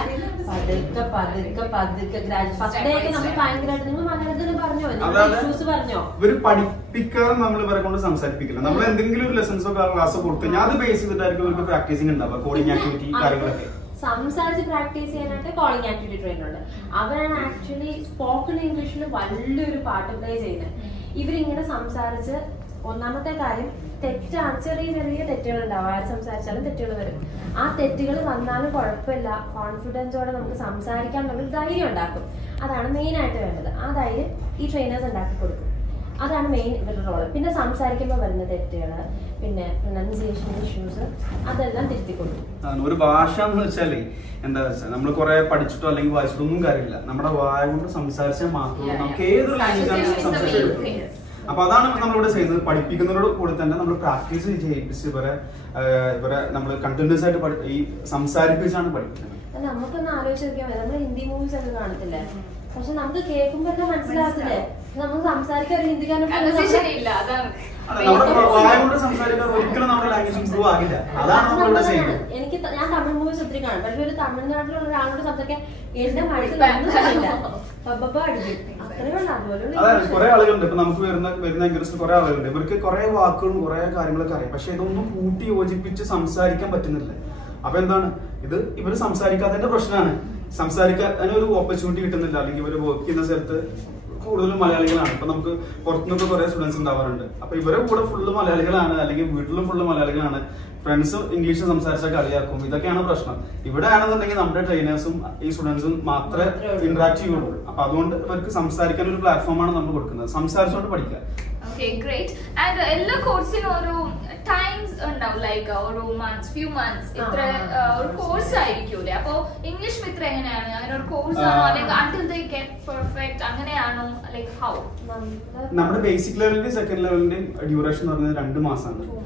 പതുക്കെ ഫസ്റ്റ് ഡേ ഒക്കെ നമ്മൾ ഭയങ്കരമായിട്ട് നിങ്ങൾ മലയാളത്തിൽ പറഞ്ഞോ, ഇഷ്യൂസ് പറഞ്ഞോ. ഇവര് പഠിപ്പിക്കാതെ നമ്മൾ ഇവരെ കൊണ്ട് സംസാരിപ്പിക്കില്ല. നമ്മൾ എന്തെങ്കിലും ഒരു ലെസൺസോ ക്ലാസ്സോ കൊടുത്തു കഴിഞ്ഞാൽ അത് ബേസ് ചെയ്തിട്ടായിരിക്കും ഇവർക്ക് പ്രാക്ടീസിംഗ് ഉണ്ടാവുക, കോഡിംഗ് ആക്ടിവിറ്റി കാര്യങ്ങളൊക്കെ. സംസാരിച്ച് പ്രാക്ടീസ് ചെയ്യാനായിട്ട് കോളിംഗ് ആക്ടിവിറ്റി ട്രെയിനർ ഉണ്ട്. അവരാണ് ആക്ച്വലി സ്പോക്കൺ ഇംഗ്ലീഷിൽ വലിയൊരു പാർട്ട് പ്ലേ ചെയ്യുന്നത്. ഇവരിങ്ങനെ സംസാരിച്ച് ഒന്നാമത്തെ കാര്യം തെറ്റാണ്, ചെറിയ തെറ്റുകൾ ഉണ്ടാവും. ആര് സംസാരിച്ചാലും തെറ്റുകൾ വരും. ആ തെറ്റുകൾ വന്നാലും കുഴപ്പമില്ല, കോൺഫിഡൻസോടെ നമുക്ക് സംസാരിക്കാൻ ഒരു ധൈര്യം ഉണ്ടാക്കും. അതാണ് മെയിൻ ആയിട്ട് വേണ്ടത്. ആ ധൈര്യം ഈ ട്രെയിനേഴ്സ് ഉണ്ടാക്കി കൊടുക്കും. അതാണ് മെയിൻ ഇവരുടെ റോള്. പിന്നെ സംസാരിക്കുമ്പോൾ വരുന്ന തെറ്റുകൾ, പിന്നെ പ്രൊനൗൺസിയേഷൻ ഇഷ്യൂസ്, അതെല്ലാം തിരുത്തി കൊടുക്കും. ഒരു ഭാഷ എന്ന് വെച്ചാലേ എന്താ വെച്ചാൽ നമ്മൾ കുറെ പഠിച്ചിട്ടോ അല്ലെങ്കിൽ വായിച്ചിട്ടൊന്നും കാര്യമില്ല. നമ്മുടെ വായ കൊണ്ട് സംസാരിച്ചാൽ മാത്രമേ നമുക്ക് ഏതൊരു ലാംഗ്വേജ് സംസാരിക്കാൻ. അപ്പൊ അതാണ് നമ്മളിവിടെ ചെയ്യുന്നത്. പഠിപ്പിക്കുന്നതോട് കൂടെ തന്നെ നമ്മൾ പ്രാക്ടീസ് ചെയ്യിപ്പിച്ച് ഇവരെ നമ്മൾ കണ്ടിന്യൂസ് ആയിട്ട് ഈ സംസാരിപ്പിച്ചാണ് പഠിപ്പിക്കുന്നത്. നമുക്കൊന്ന് ആലോചിച്ച് നോക്കിയാൽ മതി, നമ്മൾ ഹിന്ദി മൂവീസ് ഒക്കെ കാണത്തില്ലേ, പക്ഷെ നമുക്ക് കേൾക്കുമ്പോ മനസ്സിലാകത്തില്ലേ, നമ്മൾ സംസാരിക്കാൻ ഒരു ഹിന്ദിക്കാരൻ എനിക്ക് ഞാൻ തമിഴ് മൂവീസ് ഒത്തിരി കാണും. പക്ഷെ ഒരു തമിഴ്നാട്ടിലുള്ള ഒരാളോട് സംസാരിക്കാൻ എന്റെ മനസ്സിലാകുന്നില്ല. കുറെ ആളുകളുണ്ട്. ഇപ്പൊ നമുക്ക് വരുന്ന ഇംഗ്ലീഷിൽ കുറെ ആളുകളുണ്ട്. ഇവർക്ക് കുറെ വാക്കുകളും കുറെ കാര്യങ്ങളൊക്കെ അറിയാം, പക്ഷെ ഇതൊന്നും കൂട്ടി യോജിപ്പിച്ച് സംസാരിക്കാൻ പറ്റുന്നില്ല. അപ്പൊ എന്താണ് ഇത്? ഇവര് സംസാരിക്കാത്തതിന്റെ പ്രശ്നമാണ്. സംസാരിക്കാൻ ഒരു ഓപ്പർച്യൂണിറ്റി കിട്ടുന്നില്ല. അല്ലെങ്കിൽ ഇവര് വർക്ക് ചെയ്യുന്ന സ്ഥലത്ത് കൂടുതലും മലയാളികളാണ്. ഇപ്പൊ നമുക്ക് പുറത്തുനിന്നൊക്കെ കുറെ സ്റ്റുഡൻസ് ഉണ്ടാവാറുണ്ട്. അപ്പൊ ഇവരെ കൂടെ ഫുള്ള് മലയാളികളാണ്, അല്ലെങ്കിൽ വീട്ടിലും ഫുള്ള് മലയാളികളാണ്. ഫ്രണ്ട്സ് ഇംഗ്ലീഷ് സംസാരിച്ചാൽ കളിയാക്കും. ഇതൊക്കെയാണ് പ്രശ്നം. ഇവിടെ ആണെന്നുണ്ടെങ്കിൽ നമ്മുടെ ട്രെയിനേഴ്സും ഈ സ്റ്റുഡൻസും മാത്രമേ ഇന്ററാക്ട് ചെയ്യുള്ളൂ. അപ്പൊ അതുകൊണ്ട് ഇവർക്ക് സംസാരിക്കാൻ ഒരു പ്ലാറ്റ്ഫോമാണ് നമ്മൾ കൊടുക്കുന്നത്. സംസാരിച്ചുകൊണ്ട് പഠിക്കുക. Okay, great. And എല്ലാ കോഴ്സിനും ഒരു ടൈംസ് ഉണ്ടാവും, ലൈക്ക് ഒരു ഫ്യൂ മന്ത്സ് ഇത്ര ഒരു കോഴ്സ് ആയിരിക്കൂലേ? അപ്പൊ ഇംഗ്ലീഷ് മിത്ര എങ്ങനെയാണ്? അങ്ങനെ ഒരു കോഴ്സ് ആണോ, അല്ലെങ്കിൽ until they get perfect അങ്ങനെയാണോ, ലൈക്ക് ഹൗ? നമ്മുടെ ബേസിക് ലെവലിന്റെയും സെക്കൻഡ് ലെവലിന്റെയും ഡ്യൂറേഷൻ എന്ന് പറയുന്നത് 2 മാസമാണ്.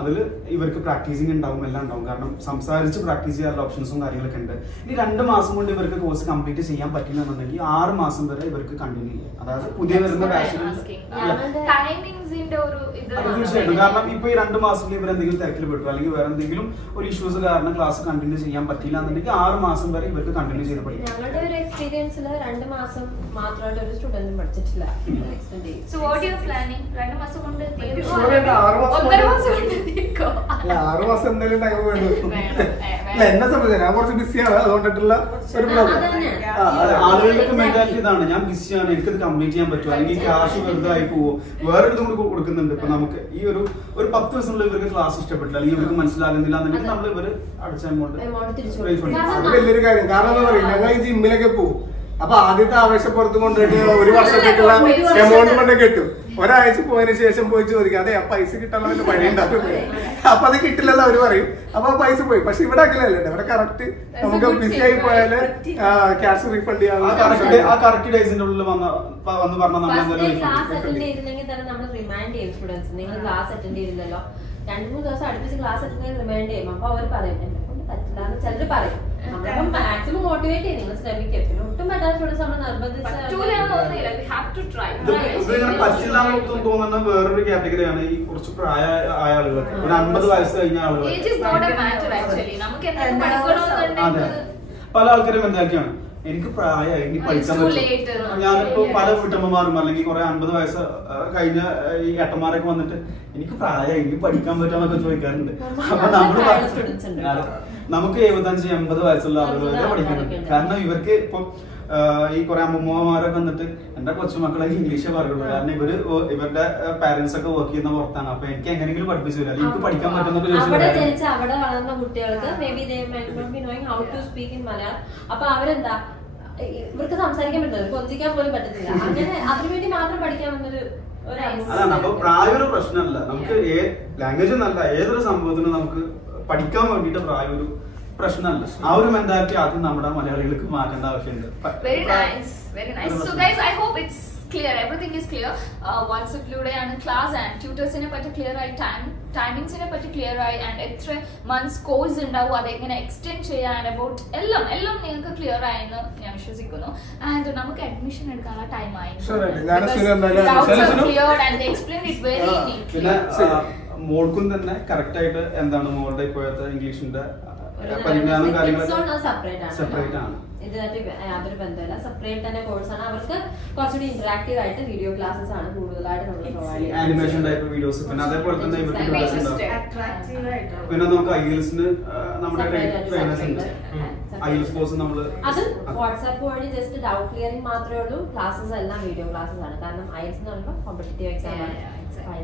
അതില് ഇവർക്ക് പ്രാക്ടീസിങ് ഉണ്ടാവും, എല്ലാം ഉണ്ടാവും. കാരണം സംസാരിച്ച് പ്രാക്ടീസ് ചെയ്യാനുള്ള ഓപ്ഷൻസും കാര്യങ്ങളൊക്കെ ഉണ്ട്. ഈ 2 മാസം കൊണ്ട് ഇവർക്ക് കോഴ്സ് കംപ്ലീറ്റ് ചെയ്യാൻ പറ്റില്ലെന്നുണ്ടെങ്കിൽ 6 മാസം വരെ ഇവർക്ക് കണ്ടിന്യൂ ചെയ്യാം. അതായത് പുതിയ വരുന്ന തീർച്ചയായിട്ടും. കാരണം ഇപ്പൊ ഈ 2 മാസത്തിൽ ഇവർ എന്തെങ്കിലും തിരക്കിൽ പെട്ടു, അല്ലെങ്കിൽ വേറെ എന്തെങ്കിലും ഒരു ഇഷ്യൂസ് കാരണം ക്ലാസ് കണ്ടിന്യൂ ചെയ്യാൻ പറ്റില്ല എന്നുണ്ടെങ്കിൽ 6 മാസം വരെ ഇവർക്ക് കണ്ടിന്യൂ ചെയ്ത് പഠിക്കും. ഞങ്ങളുടെ ഒരു എക്സ്പീരിയൻസിൽ 2 മാസം മാത്രമായിട്ട് ഒരു സ്റ്റുഡന്റ് പഠിച്ചിട്ടില്ല. So what you are planning? 2 മാസം കൊണ്ട് 6 മാസം എന്തായാലും ടൈം വേണം. എന്നെ സംബന്ധിച്ച് ഞാൻ കുറച്ച് ബിസിയാണ്, അതുകൊണ്ടിട്ടുള്ള ഒരു ആളുകളുടെ മെന്റാലിറ്റി ഇതാണ്, ഞാൻ ബിസിയാണ്, എനിക്കത് കംപ്ലീറ്റ് ചെയ്യാൻ പറ്റുമോ, അല്ലെങ്കിൽ ക്യാഷ് വെറുതെ ആയി പോവോ. വേറെ ഇതും കൂടി കൊടുക്കുന്നുണ്ട്. ഇപ്പൊ നമുക്ക് ഈ ഒരു 10 ദിവസമുള്ള ഇവർക്ക് ക്ലാസ് ഇഷ്ടപ്പെട്ടില്ല, അല്ലെങ്കിൽ ഇവർക്ക് മനസ്സിലാകുന്നില്ല എന്നുണ്ടെങ്കിൽ നമ്മൾ ഇവര് അടിച്ച അത് വലിയൊരു കാര്യം. കാരണം എന്താ പറയുക, ഞങ്ങൾ ഈ ജിമ്മിലൊക്കെ പോകും. അപ്പൊ ആദ്യത്തെ ആവേശപ്പുറത്ത് കൊണ്ടിട്ട് 1 വർഷത്തേക്കുള്ള എമൗണ്ട് കൊണ്ട് കിട്ടും. ഒരാഴ്ച പോയതിനു ശേഷം പോയി ചോദിക്കാം, അതെ പൈസ കിട്ടാനുള്ള വഴി ഉണ്ടാവും. അപ്പൊ അത് കിട്ടില്ലെന്ന് അവര് പറയും. അപ്പൊ പൈസ പോയി. പക്ഷെ ഇവിടെ അങ്ങനെയല്ലേ, ഇവിടെ കറക്റ്റ് നമുക്ക് ബിസി ആയി പോയാല് ക്യാഷ് റീഫണ്ട് ചെയ്യാൻ കറക്റ്റ് ഡേയ്സിന്റെ ഉള്ളിൽ വന്ന് പറഞ്ഞാൽ ക്ലാസ് അറ്റൻഡ് ചെയ്തില്ലെങ്കിൽ തന്നെ നമ്മൾ റിമൈൻഡ് ചെയ്യും സ്റ്റുഡൻസ്. നിങ്ങൾ ക്ലാസ് അറ്റൻഡ് ചെയ്തില്ലല്ലോ, 2-3 ദിവസം അടുപ്പിച്ച് ക്ലാസ് അറ്റൻഡ് ചെയ്ത് റിമൈൻഡ് ചെയ്യും. അപ്പൊ അവർ പറയും എന്നെ കൊണ്ട് പറ്റില്ല എന്ന് ചിലർ പറയും. നമ്മളിപ്പം മാക്സിമം മോട്ടിവേറ്റ് ചെയ്യും, നിങ്ങൾ ശ്രമിക്കും. പിന്നെ ഒട്ടും പറ്റാത്ത സ്റ്റുഡൻസ് നമ്മൾ പറ്റില്ല തോന്നുന്ന വേറൊരു കാറ്റഗറിയാണ് ഈ കുറച്ച് പ്രായമായ ആളുകളൊക്കെ. 50 വയസ്സ് കഴിഞ്ഞ ആളുകൾ. അതെ, പല ആൾക്കാരും എന്താക്കിയാണ് എനിക്ക് പ്രായമായി ഇനി പഠിക്കാൻ പറ്റും. ഞാനിപ്പോ പല വീട്ടമ്മമാരും അല്ലെങ്കിൽ കുറെ 50 വയസ്സ് കഴിഞ്ഞ ഈ ഏട്ടന്മാരൊക്കെ വന്നിട്ട് എനിക്ക് പ്രായമായി ഇനി പഠിക്കാൻ പറ്റാന്നൊക്കെ ചോദിക്കാറുണ്ട്. അപ്പൊ നമുക്ക് 75-80 വയസ്സുള്ള ആളുകളൊക്കെ പഠിക്കുന്നുണ്ട്. കാരണം ഇവർക്ക് ഇപ്പൊ ഈ കുറെ അമ്മൂമ്മമാരൊക്കെ വന്നിട്ട് എന്റെ കൊച്ചുമക്കളെ ഇംഗ്ലീഷേ പറയുള്ളൂ. കാരണം ഇവരുടെ പാരന്റ്സ് ഒക്കെ വർക്ക് ചെയ്യുന്ന പുറത്താണ്. അപ്പൊ എനിക്ക് എങ്ങനെയെങ്കിലും പഠിപ്പിച്ചു തരാം, എനിക്ക് പഠിക്കാൻ പറ്റുന്നൊക്കെ ചോദിച്ചു. അവിടെ വളർന്ന കുട്ടികൾക്ക് maybe they might not be knowing how to speak in Malayalam. അപ്പൊ അവരെന്താ ഇവർക്ക് സംസാരിക്കാൻ പറ്റില്ല, കൊഞ്ചിക്കാൻ പോലും പറ്റത്തില്ല. അങ്ങനെ അതിനുവേണ്ടി മാത്രം പഠിക്കാൻ വന്നൊരു അതാണ്. അപ്പൊ പ്രായം ഒരു പ്രശ്നമല്ല. നമുക്ക് ലാംഗ്വേജ് എന്നല്ല ഏതൊരു സംഭവത്തിനും നമുക്ക് പഠിക്കാൻ വേണ്ടിയിട്ട് പ്രായം ഒരു പ്രശ്നമല്ല. ആ ഒരു മെന്റാലിറ്റി ആദ്യം നമ്മുടെ മലയാളികൾക്ക് മാറ്റേണ്ട ആവശ്യമുണ്ട്. Very nice, very nice. So guys, I hope it's clear. Everything is clear. WhatsApp-ലൂടെയാണ് ക്ലാസ് ആൻഡ് ട്യൂട്ടേഴ്സിനെ പറ്റി ക്ലിയർ ആയി, ടൈമിങ്സിനെ പറ്റി ക്ലിയർ ആയി, ആൻഡ് എത്ര മന്ത്സ് കോഴ്സ് ഉണ്ടാവും, അതെങ്ങനെ എക്സ്റ്റെൻഡ് ചെയ്യാൻ അബൌട്ട് എല്ലാം നിങ്ങൾക്ക് ക്ലിയർ ആയെന്ന് ഞാൻ വിശ്വസിക്കുന്നു. ആൻഡ് നമുക്ക് അഡ്മിഷൻ എടുക്കാനുള്ള ടൈം ആയി. പിന്നെ മോൾക്കും തന്നെ കറക്റ്റ് ആയിട്ട് എന്താണ് മോളുടെ ഇപ്പോഴത്തെ ഇംഗ്ലീഷിന്റെ പരിജ്ഞാനം കാര്യങ്ങളൊക്കെ സെപ്പറേറ്റ് ആണ്. ഇതായിട്ട് യാതൊരു ബന്ധമില്ല, സെപ്പറേറ്റ് തന്നെ കോഴ്സാണ്. അവർക്ക് കുറച്ചുകൂടി ഇന്ററാക്റ്റീവ് ആയിട്ട് വീഡിയോ ക്ലാസ്സസ് ആണ് കൂടുതലായിട്ട് നമ്മൾ പ്രൊവൈഡ് ചെയ്യുന്നത്. Animation type videos. പിന്നെ അതേപോലെ തന്നെ ഇവർക്ക് പിന്നെ നമുക്ക് ഐഎൽസിന് നമ്മുടെ ട്രെയിനേഴ്സ് ഉണ്ട്. ഐഎൽസ് കോഴ്സ് നമ്മൾ അത് വാട്സാപ്പ് വഴി ജസ്റ്റ് ഡൗട്ട് ക്ലിയറിംഗ് മാത്രമേ ഉള്ളൂ. ക്ലാസ്സസ് എല്ലാം വീഡിയോ ക്ലാസ്സസ് ആണ്. കാരണം ഐഎൽസ് എന്ന് പറയുമ്പോൾ കോമ്പറ്റീവ് എക്സാം ആണ്.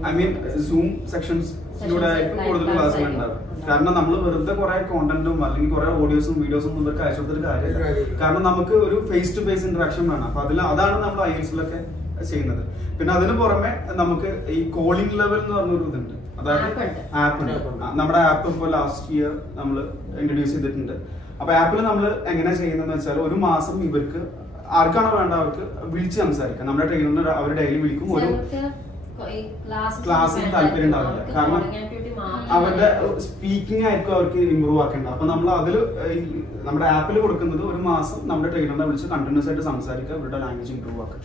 ഐ മീൻ സൂം സെക്ഷൻസിലൂടെ കൂടുതൽ ക്ലാസ് ഉണ്ടാവും. കാരണം നമ്മൾ വെറുതെ കുറെ കോണ്ടന്റും അല്ലെങ്കിൽ കുറെ ഓഡിയോസും വീഡിയോസും ഇവർക്ക് അയച്ചു കൊടുത്തിട്ട് കാര്യമില്ല. കാരണം നമുക്ക് ഒരു ഫേസ് ടു ഫേസ് ഇന്ററാക്ഷൻ വേണം. അപ്പൊ അതാണ് നമ്മൾ ഐഎൽസിലൊക്കെ ചെയ്യുന്നത്. പിന്നെ അതിന് പുറമെ നമുക്ക് ഈ കോളിംഗ് ലെവൽ എന്ന് പറഞ്ഞൊരു ഇതുണ്ട്. അതായത് ആപ്പ് ഉണ്ട്. നമ്മുടെ ആപ്പ് ഇപ്പോൾ ലാസ്റ്റ് ഇയർ നമ്മൾ ഇൻട്രൊഡ്യൂസ് ചെയ്തിട്ടുണ്ട്. അപ്പൊ ആപ്പിൽ നമ്മൾ എങ്ങനെ ചെയ്യുന്നതെന്ന് വെച്ചാൽ ഒരു മാസം ഇവർക്ക് ആർക്കാണോ വേണ്ട അവർക്ക് വിളിച്ച് സംസാരിക്കാം. നമ്മുടെ ട്രെയിനറിന് അവർ ഡെയിലി വിളിക്കും. ഒരു ക്ലാസ്സിന് താല്പര്യം ഉണ്ടാവില്ല. കാരണം അവരുടെ സ്പീക്കിംഗ് ആയിരിക്കും അവർക്ക് ഇമ്പ്രൂവ് ആക്കേണ്ടത്. അപ്പൊ നമ്മൾ അതിൽ നമ്മുടെ ആപ്പിൽ കൊടുക്കുന്നത് ഒരു മാസം നമ്മുടെ ട്രെയിനറിനെ വിളിച്ച് കണ്ടിന്യൂസ് ആയിട്ട് സംസാരിക്കുക, അവരുടെ ലാംഗ്വേജ് ഇമ്പ്രൂവ് ആക്കുക.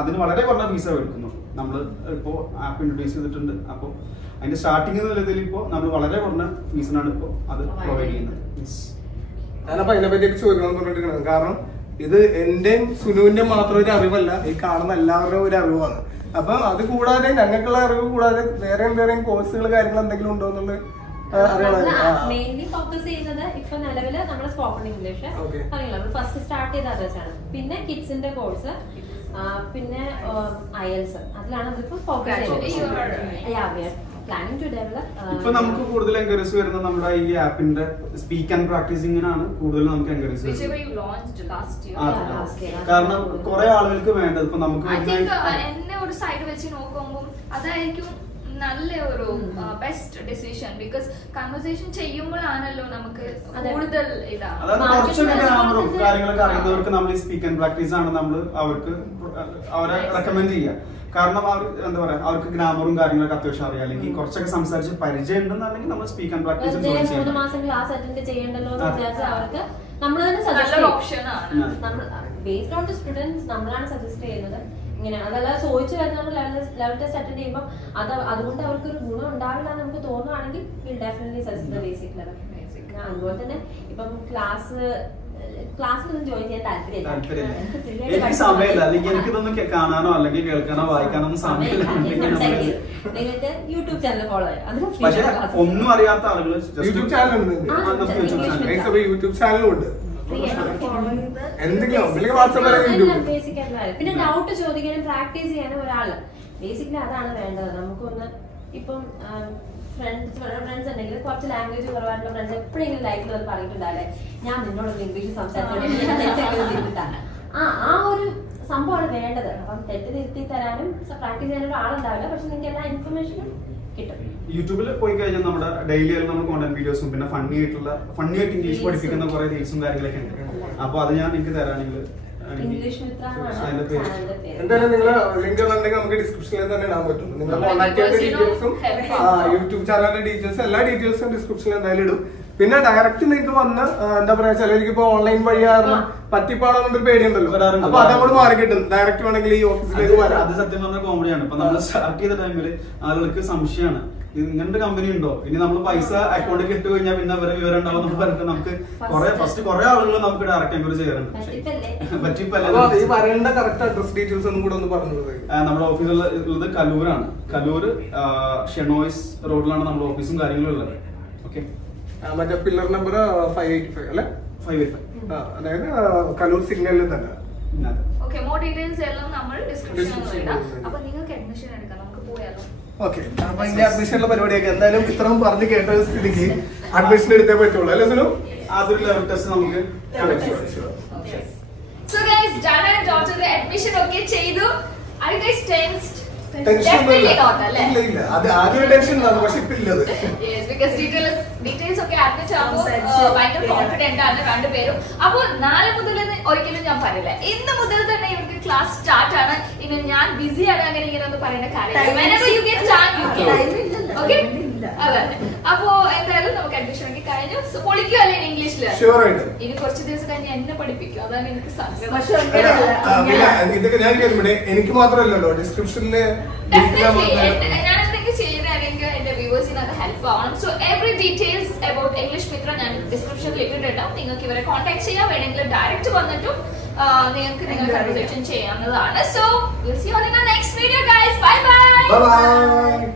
അതിന് വളരെ കുറഞ്ഞ ഫീസാണ് എടുക്കുന്നുള്ളൂ. നമ്മൾ ഇപ്പോൾ ആപ്പ് ഇൻട്രൊഡ്യൂസ് ചെയ്തിട്ടുണ്ട്. അപ്പോൾ അതിന്റെ സ്റ്റാർട്ടിംഗ് നിലയിൽ ഇപ്പോൾ നമ്മൾ വളരെ കുറഞ്ഞ ഫീസിനാണ് ഇപ്പോൾ അത് പ്രൊവൈഡ് ചെയ്യുന്നത്. ഞാനപ്പോ അതിനെപ്പറ്റിയൊക്കെ ചോദിക്കണം പറഞ്ഞിരിക്കുന്നത്. കാരണം ഇത് എന്റെയും സുനുവിന്റെ മാത്രം ഒരു അറിവല്ല, ഈ കാണുന്ന എല്ലാവരുടെയും ഒരു അറിവാണ്. അപ്പൊ അത് കൂടാതെ ഞങ്ങൾക്കുള്ള അറിവ് കൂടാതെ വേറെ എന്തെങ്കിലും കോഴ്സുകൾ കാര്യങ്ങൾ എന്തെങ്കിലും ഉണ്ടോ എന്നുള്ളത് മെയിൻലി ഫോക്കസ് ചെയ്യുന്നത് ഇപ്പൊ നിലവില് നമ്മുടെ സ്പോക്കൺ ഇംഗ്ലീഷ് അറിയില്ല, ഫസ്റ്റ് സ്റ്റാർട്ട് ചെയ്ത അതേഴ്സാണ്. പിന്നെ കിഡ്സിന്റെ കോഴ്സ്, പിന്നെ ഐഎൽസ്, അതിലാണ് അതിപ്പോ ഫോക്കസ് ചെയ്യുന്നത്. planning to develop. ഇപ്പൊ നമുക്ക് കൂടുതൽ എൻകറേജ് വരുന്നത് നമ്മുടെ ഈ ആപ്പിന്റെ സ്പീക്ക് ആൻഡ് പ്രാക്ടീസിംഗിനാണ് കൂടുതൽ നമുക്ക് എൻകറേജ് ചെയ്യുന്നത്. കാരണം കുറെ ആളുകൾക്ക് വേണ്ടത് ഇപ്പൊ നമുക്ക് എന്നെ ഒരു സൈഡ് വെച്ച് നോക്കുമ്പോൾ അതായിരിക്കും നല്ല ഒരു ബെസ്റ്റ് ഡിസിഷൻ. ബിക്കോസ് കൺവെർസേഷൻ ചെയ്യുമ്പോഴാണല്ലോ നമുക്ക് കൂടുതൽ അതായത് കുറച്ചൊക്കെ ഗ്രാമറും കാര്യങ്ങളൊക്കെ അറിയുന്നവർക്ക് നമ്മൾ ഈ സ്പീക്ക് ആൻഡ് പ്രാക്ടീസ് ആണ് നമ്മൾ അവരെ റെക്കമെൻഡ് ചെയ്യുക. കാരണം അവർ എന്താ പറയാ, അവർക്ക് ഗ്രാമറും കാര്യങ്ങളൊക്കെ അത്യാവശ്യം അറിയാം, അല്ലെങ്കിൽ കുറച്ചൊക്കെ സംസാരിച്ച് പരിചയം ഉണ്ടെന്നുണ്ടെങ്കിൽ നമ്മൾ സ്പീക്ക് ആൻഡ് പ്രാക്ടീസ് നമ്മളാണ് സജസ്റ്റ് ചെയ്യുന്നത്. ഇങ്ങനെ അതല്ല ചോദിച്ചു വരുന്ന ലെവൽ ടെസ്റ്റ് അറ്റൻഡ് ചെയ്യുമ്പോൾ അതുകൊണ്ട് അവർക്ക് ഒരു ഗുണം ഉണ്ടാവില്ല എന്ന് നമുക്ക് തോന്നുവാണെങ്കിൽ ഡെഫിനറ്റ്ലി സജസ്റ്റ് ബേസിക് ലെവൽ. അതുപോലെ തന്നെ ഇപ്പം ക്ലാസ്സിലൊന്നും ജോയിൻ ചെയ്യാൻ താല്പര്യമില്ല, എനിക്ക് സമയമില്ല, അല്ലെങ്കിൽ എനിക്കിതൊന്നും കാണാനോ അല്ലെങ്കിൽ കേൾക്കാനോ വായിക്കാനോ ഒന്നും സമയമില്ല. നിങ്ങൾക്ക് യൂട്യൂബ് ചാനൽ ഫോളോ ചെയ്യാം. പക്ഷെ ഒന്നും അറിയാത്ത ആളുകൾ യൂട്യൂബ് ചാനലുണ്ട്, യൂട്യൂബ് ചാനലും ഉണ്ട്. പിന്നെ ഡൗട്ട് ചോദിക്കാനും പ്രാക്ടീസ് ചെയ്യാനും ഒരാള് ബേസിക്കലി അതാണ് വേണ്ടത്. നമുക്കൊന്ന് ഇപ്പം ഫ്രണ്ട്സ് ഉണ്ടെങ്കിൽ കുറച്ച് ലാംഗ്വേജ് കുറവായിട്ടുള്ള ഫ്രണ്ട്സ് എപ്പോഴെങ്കിലും ലൈഫിൽ അത് പറഞ്ഞിട്ടുണ്ടാവില്ലേ, ഞാൻ നിന്നോടൊന്ന് ഇംഗ്ലീഷ് സംസാരിച്ചോണ്ടിട്ടാണ് ആ ഒരു സംഭവമാണ് വേണ്ടത്. അപ്പം തെറ്റ് തിരുത്തി തരാനും പ്രാക്ടീസ് ചെയ്യാനും ആളുണ്ടാവില്ല, പക്ഷെ നിങ്ങൾക്ക് എല്ലാ ഇൻഫർമേഷനും കിട്ടും. യൂട്യൂബിൽ പോയി കഴിഞ്ഞാൽ നമ്മുടെ ഡെയിലി ആയിട്ട് നമ്മൾ കോണ്ടന്റ് വീഡിയോസും പിന്നെ ഫണ്ണി ആയിട്ട് ഇംഗ്ലീഷ് പഠിപ്പിക്കുന്ന കുറെ റീൽസും കാര്യങ്ങളൊക്കെ ഉണ്ട്. അപ്പൊ അത് ഞാൻ എനിക്ക് തരാണെങ്കിൽ എന്തായാലും നിങ്ങളെ ലിങ്ക് ഉണ്ടെങ്കിൽ നമുക്ക് ഡിസ്ക്രിപ്ഷനിൽ തന്നെ ഇടാൻ പറ്റും. നിങ്ങളുടെ കോൺടാക്ട് ചെയ്ത ഡീറ്റെയിൽസും യൂട്യൂബ് ചാനലിന്റെ ഡീറ്റെയിൽസും എല്ലാ ഡീറ്റെയിൽസും ഡിസ്ക്രിപ്ഷനിൽ എന്തായാലും ഇടും. പിന്നെ ഡയറക്റ്റ് നിങ്ങൾക്ക് വന്ന് എന്താ പറയാ ചിലർക്ക് ഇപ്പൊ ഓൺലൈൻ വഴി കാരണം പറ്റിപ്പാടാന്നൊരു പേടിയുണ്ടല്ലോ. അപ്പൊ അതങ്ങോട്ട് മാറി കിട്ടും. ഡയറക്റ്റ് വേണമെങ്കിൽ ഈ ഓഫീസിലേക്ക് വരാം. അത് സത്യം പറഞ്ഞ കോമഡിയാണ്. ഇപ്പൊ നമ്മൾ സ്റ്റാർട്ട് ചെയ്ത ടൈമില് ആളുകൾക്ക് സംശയമാണ്, ഇങ്ങനത്തെ കമ്പനി ഉണ്ടോ, ഇനി നമ്മൾ പൈസ അക്കൗണ്ടിൽ ഇട്ട് കഴിഞ്ഞാൽ പിന്നെ അവരെ വിവരം ഉണ്ടാവും എന്ന് പറഞ്ഞിട്ട് നമുക്ക് കുറെ ആളുകൾ നമുക്ക് ഡയറക്റ്റ് എൻക്വയറി ചെയ്യാറുണ്ട്. പറ്റിപ്പല്ല. ഈ പറയേണ്ട കറക്റ്റ് അഡ്രസ് ഡീറ്റെയിൽസ് ഒന്നും കൂടെ ഒന്ന് പറഞ്ഞത്. നമ്മുടെ ഓഫീസുള്ളത് കലൂരാണ്. കലൂർ ഷെനോയ്സ് റോഡിലാണ് നമ്മുടെ ഓഫീസും കാര്യങ്ങളും ഉള്ളത്. ഓക്കെ, മറ്റേ പില്ലർ നമ്പർ 585 അല്ലെ? 585. അതായത് കലൂർ സിഗ്നലിൽ തന്നെ. ഓക്കെ, മോർ ഡീറ്റെയിൽസ് എല്ലാം നമ്മൾ ഡിസ്ക്രിപ്ഷനിൽ ഇടാം. അപ്പൊ നിങ്ങൾക്ക് അഡ്മിഷൻ എടുക്കാം, നമുക്ക് പോയാലോ? ഓക്കെ, അപ്പൊ ഇതിന്റെ അഡ്മിഷനുള്ള പരിപാടിയൊക്കെ എന്തായാലും ഇത്രയും പറഞ്ഞു കേട്ട സ്ഥിതിക്ക് അഡ്മിഷൻ എടുത്തേ പറ്റുള്ളൂ അല്ലേ സുനു? അതൊരു ലെവൽ ടെസ്റ്റ് നമുക്ക്. സോ ഗൈസ്, ഡാന ആൻഡ് ഡോട്ടറുടെ അഡ്മിഷൻ ഒക്കെ ചെയ്തു. Are you guys tensed? Definitely not, അല്ലേ? ഇല്ല, അത് ആദ്യം ടെൻഷൻ ഉണ്ടായിരുന്നു, പക്ഷെ ഇപ്പൊ ഇല്ലത്. Yes, because details ഒക്കെ അഡ്മിറ്റ് ആകുമ്പോൾ ഭയങ്കര കോൺഫിഡന്റ് ആണ് രണ്ടുപേരും. അപ്പൊ നാളെ മുതൽ ഒരിക്കലും ഞാൻ പറയില്ല, ഇന്ന് മുതൽ തന്നെ ഇവർക്ക് ക്ലാസ് സ്റ്റാർട്ട് ആണ്. ഇനി ഞാൻ ബിസി ആണ് അങ്ങനെ ഇങ്ങനെ ഒന്നും പറയുന്ന കാര്യമില്ല. Whenever you get time, you can. Okay? അതെ. അപ്പോ എന്തായാലും നമുക്ക് അഡ്മിഷൻ ഒക്കെ കഴിഞ്ഞു. പൊളിക്കുമല്ലേ ഇംഗ്ലീഷില്? ഇനി കുറച്ച് ദിവസം കഴിഞ്ഞ് എന്നെ പഠിപ്പിക്കും, അതാണ് എനിക്ക് സങ്കടം. ഇതൊക്കെ ഞാൻ കേൾക്കുമ്പോഴേ എനിക്ക് മാത്രമല്ലല്ലോ ഡിസ്ക്രിപ്ഷനില് ഞാൻ എന്തെങ്കിലും ചെയ്യുന്നതാണെങ്കിൽ എന്റെ വ്യൂവേഴ്സിന് അത് ഹെൽപ്പ് ആവണം. So every details about English Mitra ഞാൻ ഡിസ്ക്രിപ്ഷനിൽ ഇട്ടിട്ടുണ്ടാവും. നിങ്ങൾക്ക് ഇവരെ കോൺടാക്ട് ചെയ്യാം, വേണമെങ്കിൽ ഡയറക്റ്റ് വന്നിട്ടും നിങ്ങൾക്ക് നിങ്ങൾ കൺവർസേഷൻ ചെയ്യാവുന്നതാണ്. So will see you in the next video guys. Bye by.